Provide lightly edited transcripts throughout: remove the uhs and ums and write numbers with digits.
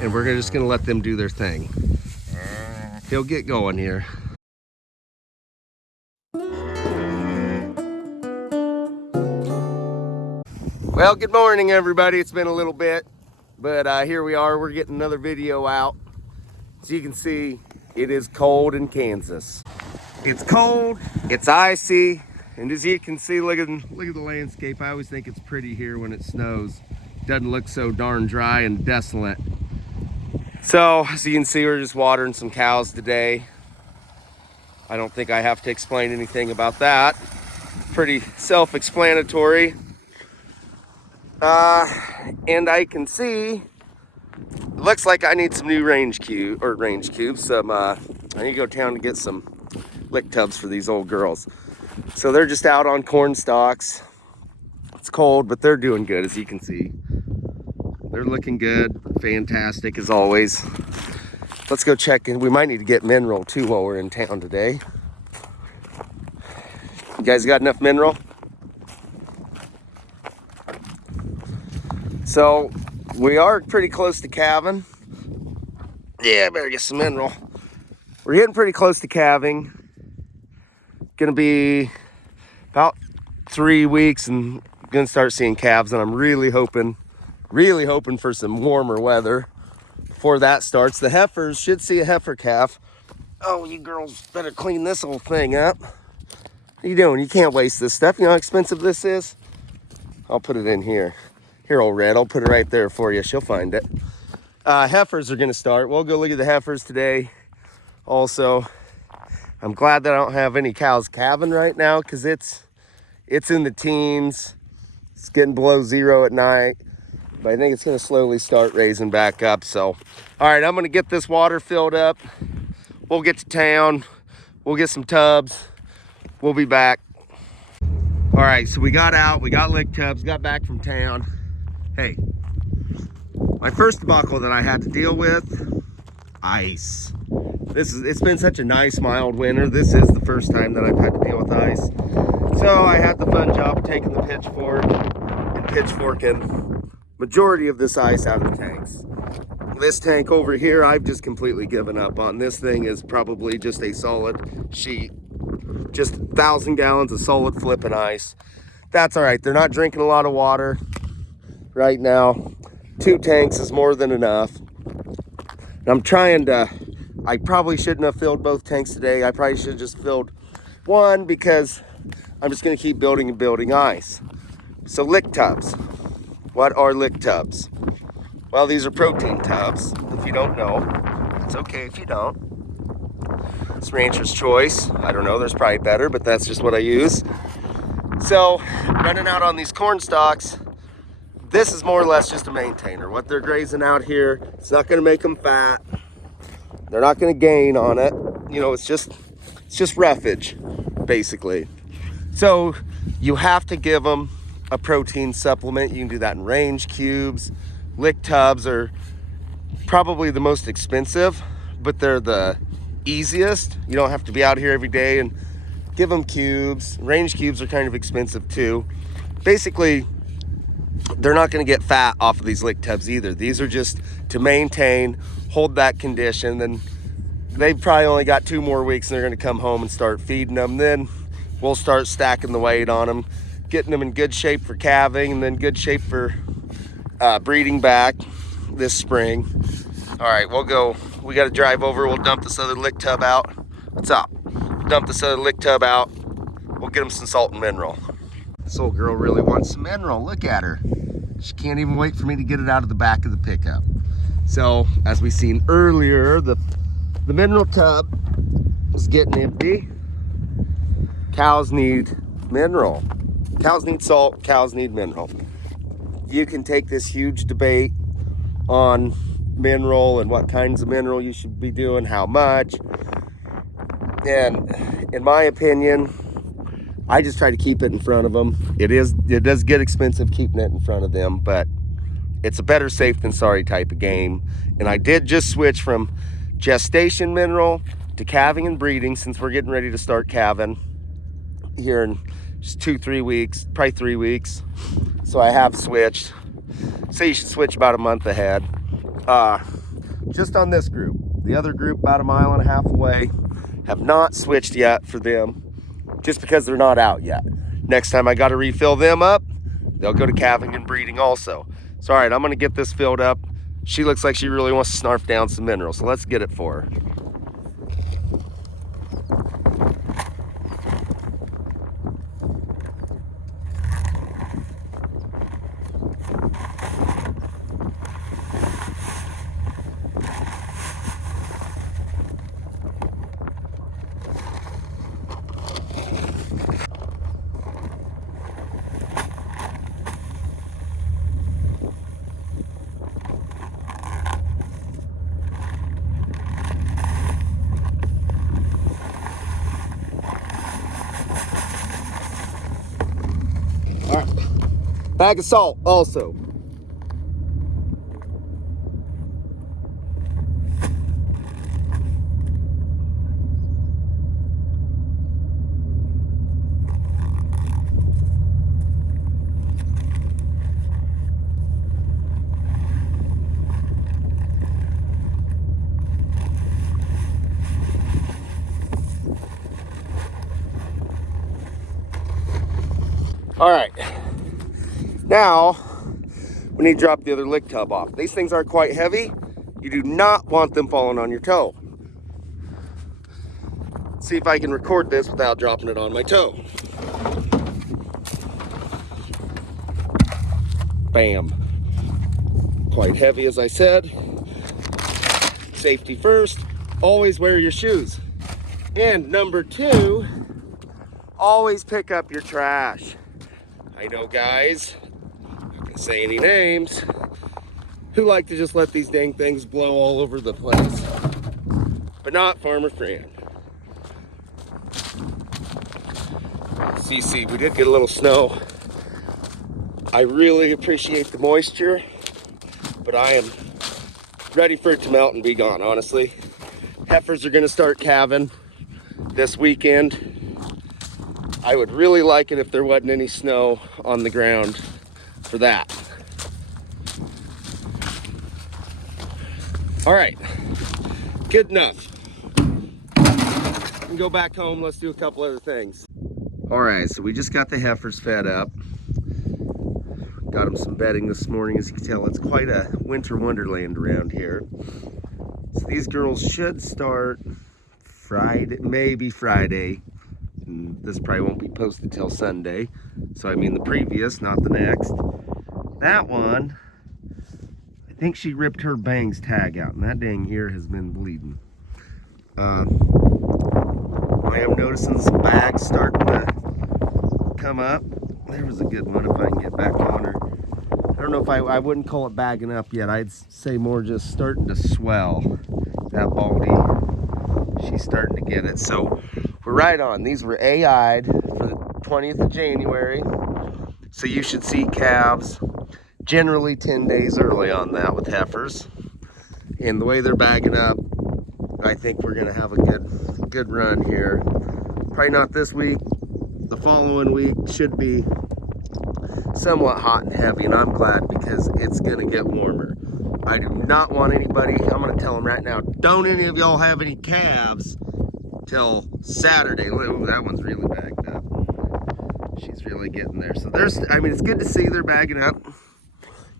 and we're just gonna let them do their thing. He'll get going here. Well, good morning, everybody. It's been a little bit, but here we are. We're getting another video out. As you can see, it is cold in Kansas. It's cold, it's icy, and as you can see, look at the landscape. I always think it's pretty here when it snows. It doesn't look so darn dry and desolate. So, as you can see, we're just watering some cows today. I don't think I have to explain anything about that. Pretty self-explanatory. And I can see, it looks like I need some new range cubes. I need to go down to get some lick tubs for these old girls. So they're just out on corn stalks. It's cold, but they're doing good, as you can see. They're looking good, fantastic as always. Let's go check in. We might need to get mineral too while we're in town today. You guys got enough mineral? So we are pretty close to calving. Yeah, I better get some mineral. We're getting pretty close to calving. Gonna be about 3 weeks and gonna start seeing calves, and I'm really hoping for some warmer weather before that starts. The heifers should see a heifer calf. Oh, you girls better clean this whole thing up. What are you doing? You can't waste this stuff. You know how expensive this is? I'll put it in here. Here, old Red, I'll put it right there for you. She'll find it. Heifers are gonna start. We'll go look at the heifers today. Also, I'm glad that I don't have any cows calving right now, because it's in the teens. It's getting below 0 at night, but I think it's gonna slowly start raising back up. So, all right, I'm gonna get this water filled up. We'll get to town. We'll get some tubs. We'll be back. All right, so we got out, we got lick tubs, got back from town. Hey, my first debacle that I had to deal with, ice. It's been such a nice mild winter. This is the first time that I've had to deal with ice. So I had the fun job of taking the pitchfork and pitchforking majority of this ice out of the tanks. This tank over here, I've just completely given up on. This thing is probably just a solid sheet. Just 1,000 gallons of solid flipping ice. That's all right. They're not drinking a lot of water right now. 2 tanks is more than enough. And I'm trying to, I probably shouldn't have filled both tanks today. I probably should have just filled one, because I'm just gonna keep building and building ice. So lick tubs. What are lick tubs? Well, these are protein tubs. If you don't know, it's okay if you don't. It's Rancher's Choice. I don't know, there's probably better, but that's just what I use. So, running out on these corn stalks, this is more or less just a maintainer. What they're grazing out here, it's not gonna make them fat. They're not gonna gain on it. You know, it's just roughage, basically. So you have to give them a protein supplement. You can do that in range cubes. Lick tubs are probably the most expensive, but they're the easiest. You don't have to be out here every day and give them cubes. Range cubes are kind of expensive too. Basically, they're not going to get fat off of these lick tubs either. These are just to maintain, hold that condition. Then they've probably only got 2 more weeks and they're going to come home and start feeding them. Then we'll start stacking the weight on them, getting them in good shape for calving, and then good shape for breeding back this spring. All right, we'll go. We got to drive over. We'll dump this other lick tub out. What's up? Dump this other lick tub out. We'll get them some salt and mineral. This old girl really wants some mineral. Look at her. She can't even wait for me to get it out of the back of the pickup. So, as we seen earlier, the mineral tub is getting empty. Cows need mineral. Cows need salt, cows need mineral. You can take this huge debate on mineral and what kinds of mineral you should be doing, how much. And in my opinion, I just try to keep it in front of them. It does get expensive keeping it in front of them, but it's a better safe than sorry type of game. And I did just switch from gestation mineral to calving and breeding, since we're getting ready to start calving here in just 2-3 weeks, probably 3 weeks. So I have switched. So you should switch about a month ahead. just on this group. The other group about 1.5 miles away, have not switched yet for them, just because they're not out yet. Next time I got to refill them up, they'll go to calving and breeding also. So all right, I'm gonna get this filled up. She looks like she really wants to snarf down some minerals, so let's get it for her. All right, bag of salt also. All right, now we need to drop the other lick tub off. These things are quite heavy. You do not want them falling on your toe. Let's see if I can record this without dropping it on my toe. Bam. Quite heavy, as I said. Safety first. Always wear your shoes. And number 2, always pick up your trash. I know guys, I'm not gonna say any names, who like to just let these dang things blow all over the place. But not Farmer Fran. CC, we did get a little snow. I really appreciate the moisture, but I am ready for it to melt and be gone, honestly. Heifers are gonna start calving this weekend. I would really like it if there wasn't any snow on the ground for that. All right, good enough. We can go back home, let's do a couple other things. All right, so we just got the heifers fed up. Got them some bedding this morning. As you can tell, it's quite a winter wonderland around here. So these girls should start Friday, maybe Friday. This probably won't be posted till Sunday. So I mean the previous, not the next. That one, I think she ripped her bangs tag out, and that dang ear has been bleeding. I am noticing some bags starting to come up. There was a good one, if I can get back on her. I don't know if I wouldn't call it bagging up yet. I'd say more just starting to swell. That baldy, she's starting to get it. So we're right on. These were AI'd for the 20th of January. So you should see calves generally 10 days early on that with heifers. And the way they're bagging up, I think we're gonna have a good run here. Probably not this week. The following week should be somewhat hot and heavy, and I'm glad because it's gonna get warmer. I do not want anybody, I'm gonna tell them right now, don't any of y'all have any calves till Saturday. Ooh, that one's really bagged up. She's really getting there. So I mean, it's good to see they're bagging up.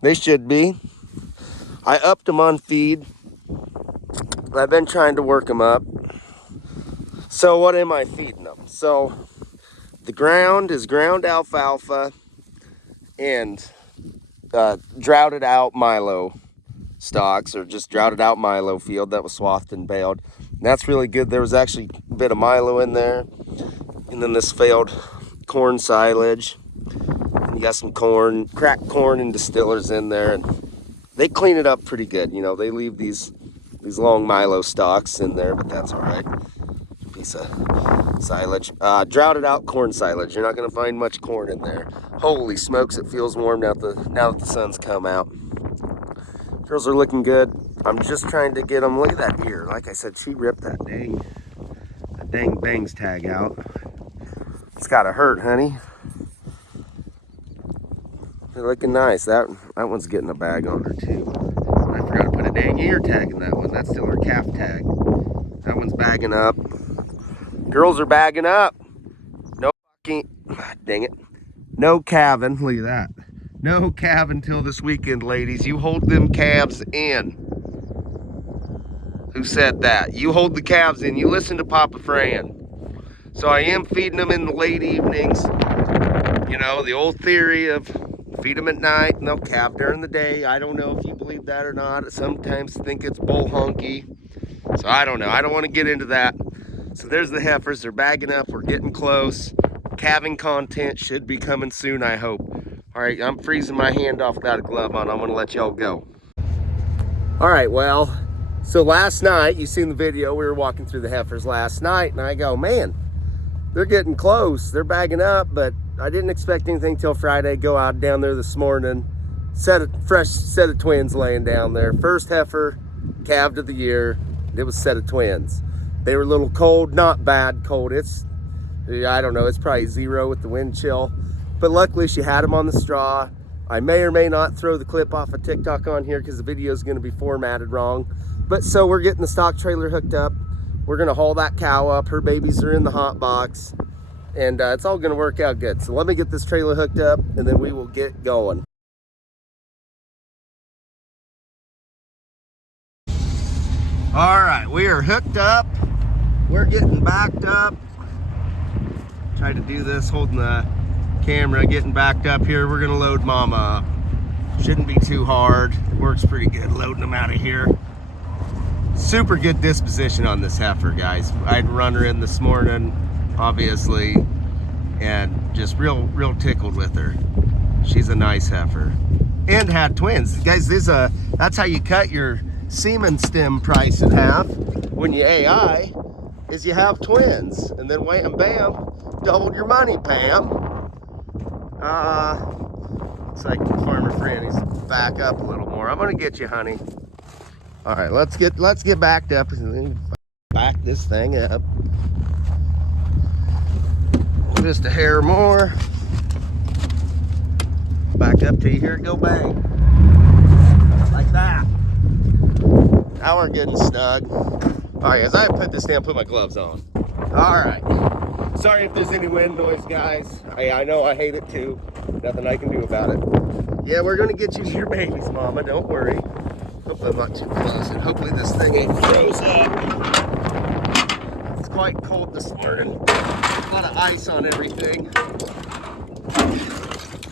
They should be. I upped them on feed. I've been trying to work them up. So what am I feeding them? So the ground is ground alfalfa and droughted out milo stalks, or just droughted out milo field that was swathed and baled. And that's really good. There was actually a bit of milo in there, and then this failed corn silage, and you got some corn, cracked corn and distillers in there, and they clean it up pretty good. You know, they leave these long milo stalks in there, but that's all right. Piece of silage, droughted out corn silage. You're not going to find much corn in there. Holy smokes, it feels warm now that the sun's come out. Girls are looking good. I'm just trying to get them. Look at that ear. Like I said, she ripped that dang bangs tag out. It's gotta hurt, honey. They're looking nice. That one's getting a bag on her too. I forgot to put a dang ear tagging that one. That's still our calf tag. That one's bagging up. Girls are bagging up. No fucking, dang it. No calving. Look at that. No calving until this weekend, ladies. You hold them calves in. Who said that? You hold the calves in. You listen to Papa Fran. So I am feeding them in the late evenings. You know, the old theory of feed them at night and they'll calve during the day. I don't know if you believe that or not. I sometimes think it's bull honky. So I don't know. I don't want to get into that. So there's the heifers. They're bagging up. We're getting close. Calving content should be coming soon, I hope. All right, I'm freezing my hand off without a glove on. I'm going to let y'all go. All right, well, so last night, you seen the video. We were walking through the heifers last night, and I go, man, they're getting close. They're bagging up, but I didn't expect anything till Friday. Go out down there this morning. Fresh set of twins laying down there. First heifer calved of the year. It was a set of twins. They were a little cold, not bad cold. It's, I don't know, it's probably 0 with the wind chill. But luckily she had them on the straw. I may or may not throw the clip off of TikTok on here because the video is going to be formatted wrong. But so we're getting the stock trailer hooked up. We're going to haul that cow up. Her babies are in the hot box. And it's all going to work out good. So let me get this trailer hooked up and then we will get going. All right, we are hooked up. We're getting backed up. Try to do this holding the camera, getting backed up here. We're gonna load Mama up. Shouldn't be too hard. It works pretty good loading them out of here. Super good disposition on this heifer, guys. I'd run her in this morning, obviously, and just real tickled with her. She's a nice heifer. And had twins. Guys, that's how you cut your semen stem price in half when you AI, is you have twins. And then wham bam, doubled your money, Pam. Looks like Farmer Franny's back up a little more. I'm gonna get you, honey. All right, let's get backed up and back this thing up. Just a hair more. Back up till you hear it go bang. Like that. Now we're getting snug. All right, guys, I put this down, put my gloves on. All right. Sorry if there's any wind noise, guys. I know I hate it too. Nothing I can do about it. Yeah, we're gonna get you to your babies, Mama. Don't worry. Hopefully I'm not too close, and hopefully this thing ain't froze up. It's quite cold this morning. A lot of ice on everything.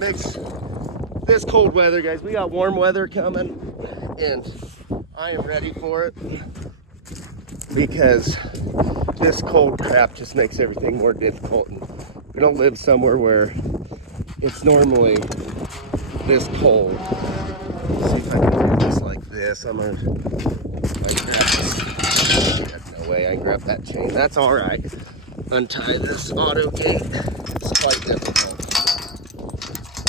Makes this cold weather, guys. We got warm weather coming, and I am ready for it because this cold crap just makes everything more difficult. And we don't live somewhere where it's normally this cold. Let's see if I can do this like this. I'm gonna grab this. No way I can grab that chain. That's all right. Untie this auto gate. It's quite difficult.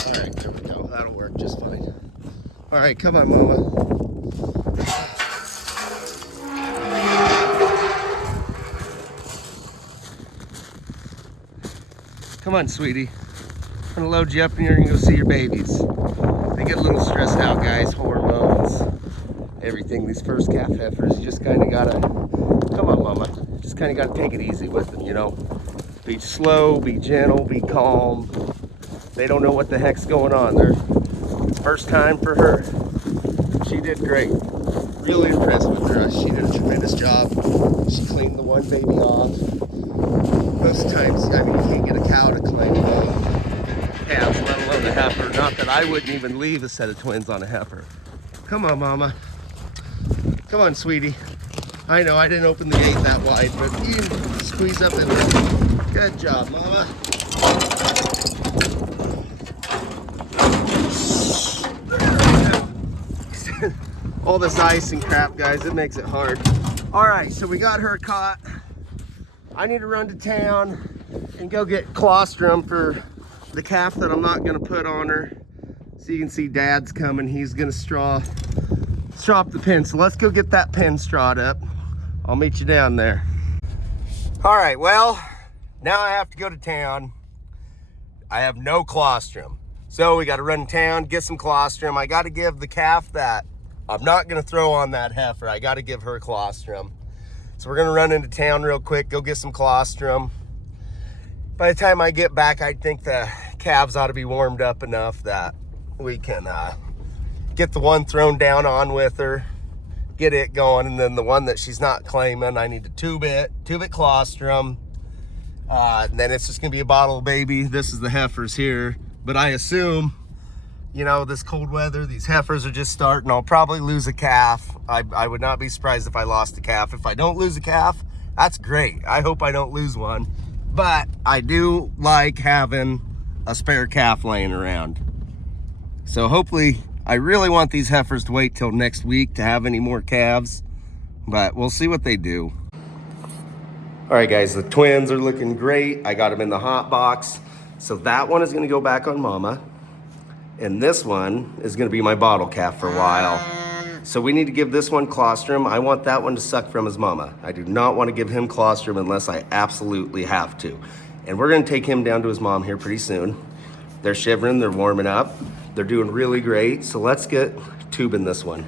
All right, there we go. That'll work just fine. All right, come on, Mama. Come on, sweetie. I'm gonna load you up and you're gonna go see your babies. They get a little stressed out, guys. Hormones, everything. These first calf heifers, you just kind of gotta, come on, Mama. Just kind of gotta take it easy with them, you know. Be slow, be gentle, be calm. They don't know what the heck's going on. It's first time for her. She did great. Really impressed with her. She did a tremendous job. She cleaned the one baby off. Most times, I mean, you can't get a cow to clean calves, let alone a heifer. Not that I wouldn't even leave a set of twins on a heifer. Come on, Mama. Come on, sweetie. I know I didn't open the gate that wide, but you squeeze up in there. Good job, Mama. All this ice and crap, guys, it makes it hard. All right, so we got her caught. I need to run to town and go get colostrum for the calf that I'm not gonna put on her. So you can see Dad's coming. He's gonna straw up the pen. So let's go get that pen strawed up. I'll meet you down there. All right, well, now I have to go to town. I have no colostrum. So we gotta run to town, get some colostrum. I gotta give the calf that I'm not gonna throw on that heifer. I gotta give her colostrum. So we're gonna run into town real quick, go get some colostrum. By the time I get back, I think the calves ought to be warmed up enough that we can get the one thrown down on with her, get it going, and then the one that she's not claiming, I need to tube it colostrum. And then it's just gonna be a bottle baby. This is the heifers here, but I assume, you know, this cold weather, these heifers are just starting. I'll probably lose a calf. I would not be surprised if I lost a calf. If I don't lose a calf, that's great. I hope I don't lose one. But I do like having a spare calf laying around. So hopefully, I really want these heifers to wait till next week to have any more calves, but we'll see what they do. All right, guys, the twins are looking great. I got them in the hot box. So that one is gonna go back on mama. And this one is gonna be my bottle calf for a while. So we need to give this one colostrum. I want that one to suck from his mama. I do not want to give him colostrum unless I absolutely have to. And we're gonna take him down to his mom here pretty soon. They're shivering, they're warming up. They're doing really great. So let's get tubing this one.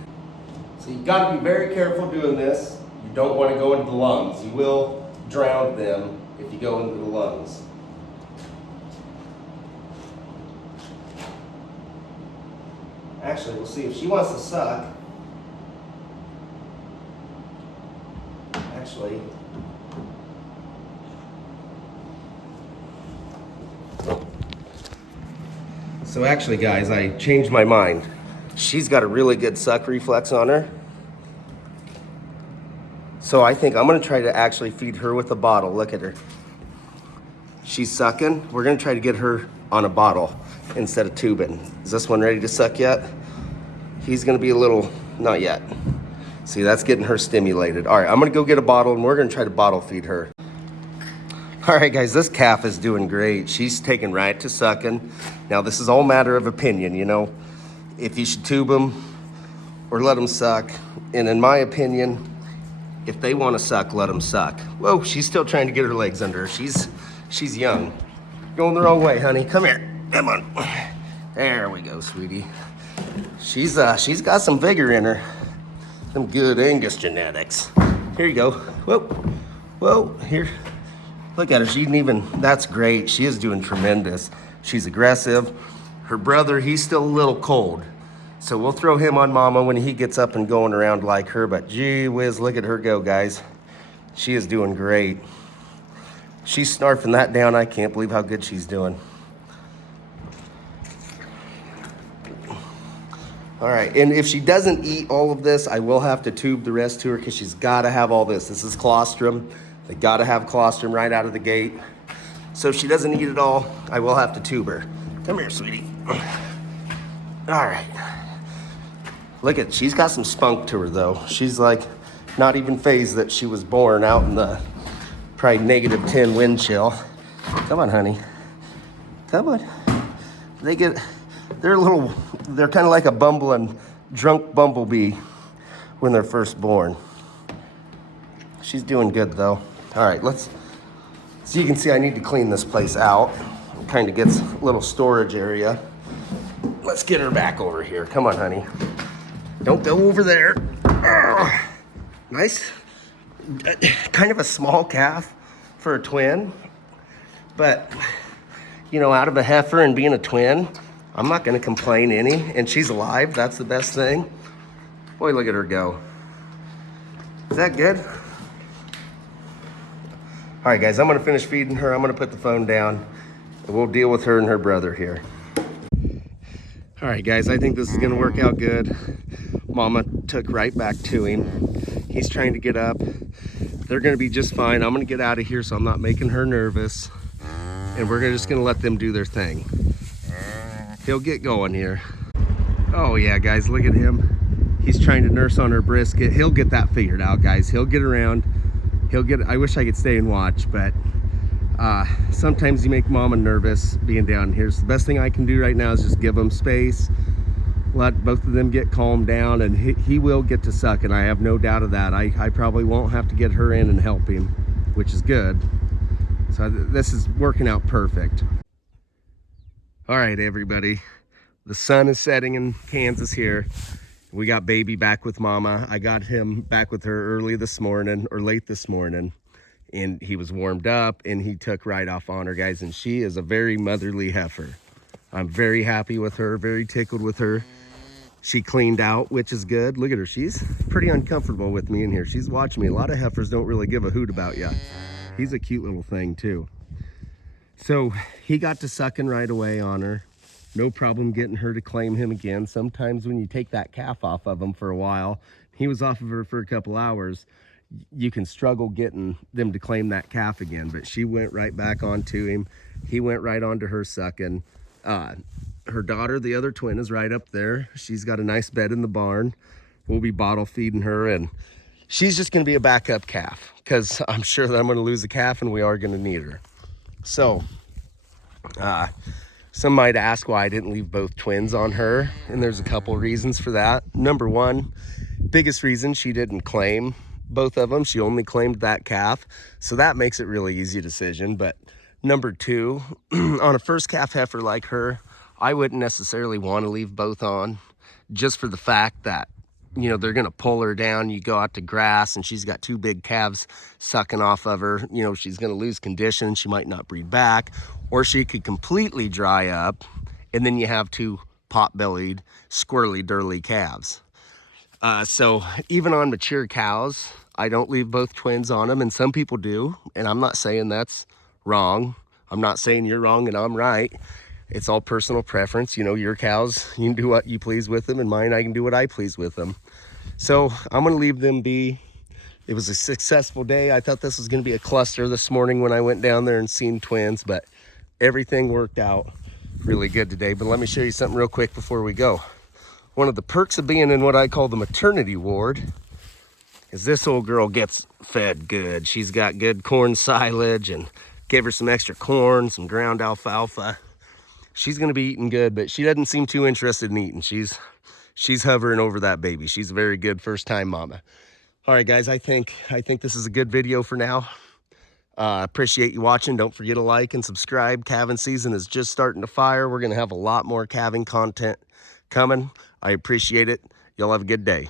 So you gotta be very careful doing this. You don't wanna go into the lungs. You will drown them if you go into the lungs. Actually, we'll see if she wants to suck. Actually, so actually, guys, I changed my mind. She's got a really good suck reflex on her. So I think I'm gonna try to actually feed her with a bottle. Look at her. She's sucking. We're gonna try to get her on a bottle instead of tubing. Is this one ready to suck yet? He's gonna be a little, not yet. See, that's getting her stimulated. All right, I'm gonna go get a bottle and we're gonna try to bottle feed her. All right, guys, this calf is doing great. She's taking right to sucking. Now, this is all a matter of opinion, you know, if you should tube them or let them suck. And in my opinion, if they wanna suck, let them suck. Whoa, she's still trying to get her legs under her. She's young. Going the wrong way, honey. Come here, come on. There we go, sweetie. She's got some vigor in her. Some good Angus genetics. Here you go. Whoa, whoa, here. Look at her, she didn't even, that's great. She is doing tremendous. She's aggressive. Her brother, he's still a little cold. So we'll throw him on mama when he gets up and going around like her, but gee whiz, look at her go, guys. She is doing great. She's snarfing that down. I can't believe how good she's doing. All right, and if she doesn't eat all of this, I will have to tube the rest to her because she's gotta have all this. This is colostrum. They gotta have colostrum right out of the gate. So if she doesn't eat it all, I will have to tube her. Come here, sweetie. All right. Look at, she's got some spunk to her though. She's like not even phased that she was born out in the probably -10 wind chill. Come on, honey. Come on. They're kind of like a bumbling, drunk bumblebee when they're first born. She's doing good though. All right, so you can see I need to clean this place out. It kind of gets a little storage area. Let's get her back over here. Come on, honey. Don't go over there. Nice, kind of a small calf for a twin, but you know, out of a heifer and being a twin, I'm not gonna complain any, and she's alive, that's the best thing. Boy, look at her go. Is that good? All right, guys, I'm gonna finish feeding her. I'm gonna put the phone down, and we'll deal with her and her brother here. All right, guys, I think this is gonna work out good. Mama took right back to him. He's trying to get up. They're gonna be just fine. I'm gonna get out of here so I'm not making her nervous, and we're just gonna let them do their thing. He'll get going here. Oh yeah, guys, look at him. He's trying to nurse on her brisket. He'll get that figured out, guys. He'll get around. I wish I could stay and watch, but sometimes you make mama nervous being down here. So the best thing I can do right now is just give him space, let both of them get calmed down, and he will get to suck, and I have no doubt of that. I probably won't have to get her in and help him, which is good. So this is working out perfect. All right, everybody, the sun is setting in Kansas here. We got baby back with mama. I got him back with her early this morning, or late this morning, and he was warmed up and he took right off on her, guys. And she is a very motherly heifer. I'm very happy with her, very tickled with her. She cleaned out, which is good. Look at her, she's pretty uncomfortable with me in here. She's watching me. A lot of heifers don't really give a hoot about you. He's a cute little thing too. So he got to sucking right away on her. No problem getting her to claim him again. Sometimes when you take that calf off of him for a while, he was off of her for a couple hours, you can struggle getting them to claim that calf again. But she went right back onto him. He went right onto her sucking. Her daughter, the other twin, is right up there. She's got a nice bed in the barn. We'll be bottle feeding her, and she's just going to be a backup calf because I'm sure that I'm going to lose a calf and we are going to need her. So some might ask why I didn't leave both twins on her, and there's a couple reasons for that. Number one, biggest reason, she didn't claim both of them. She only claimed that calf, so that makes it really easy decision. But number two, on a first calf heifer like her, I wouldn't necessarily want to leave both on, just for the fact that, you know, they're going to pull her down. You go out to grass and she's got two big calves sucking off of her. You know, she's going to lose condition. She might not breed back, or she could completely dry up, and then you have two pot-bellied, squirrely, dirly calves. So even on mature cows, I don't leave both twins on them, and some people do, and I'm not saying that's wrong. I'm not saying you're wrong and I'm right. It's all personal preference. You know, your cows, you can do what you please with them, and mine, I can do what I please with them. So I'm going to leave them be. It was a successful day. I thought this was going to be a cluster this morning when I went down there and seen twins, but everything worked out really good today. But let me show you something real quick before we go. One of the perks of being in what I call the maternity ward is this old girl gets fed good. She's got good corn silage, and gave her some extra corn, some ground alfalfa. She's gonna be eating good, but she doesn't seem too interested in eating. She's hovering over that baby. She's a very good first time mama. All right, guys, I think this is a good video for now. Appreciate you watching. Don't forget to like and subscribe. Calving season is just starting to fire. We're gonna have a lot more calving content coming. I appreciate it. Y'all have a good day.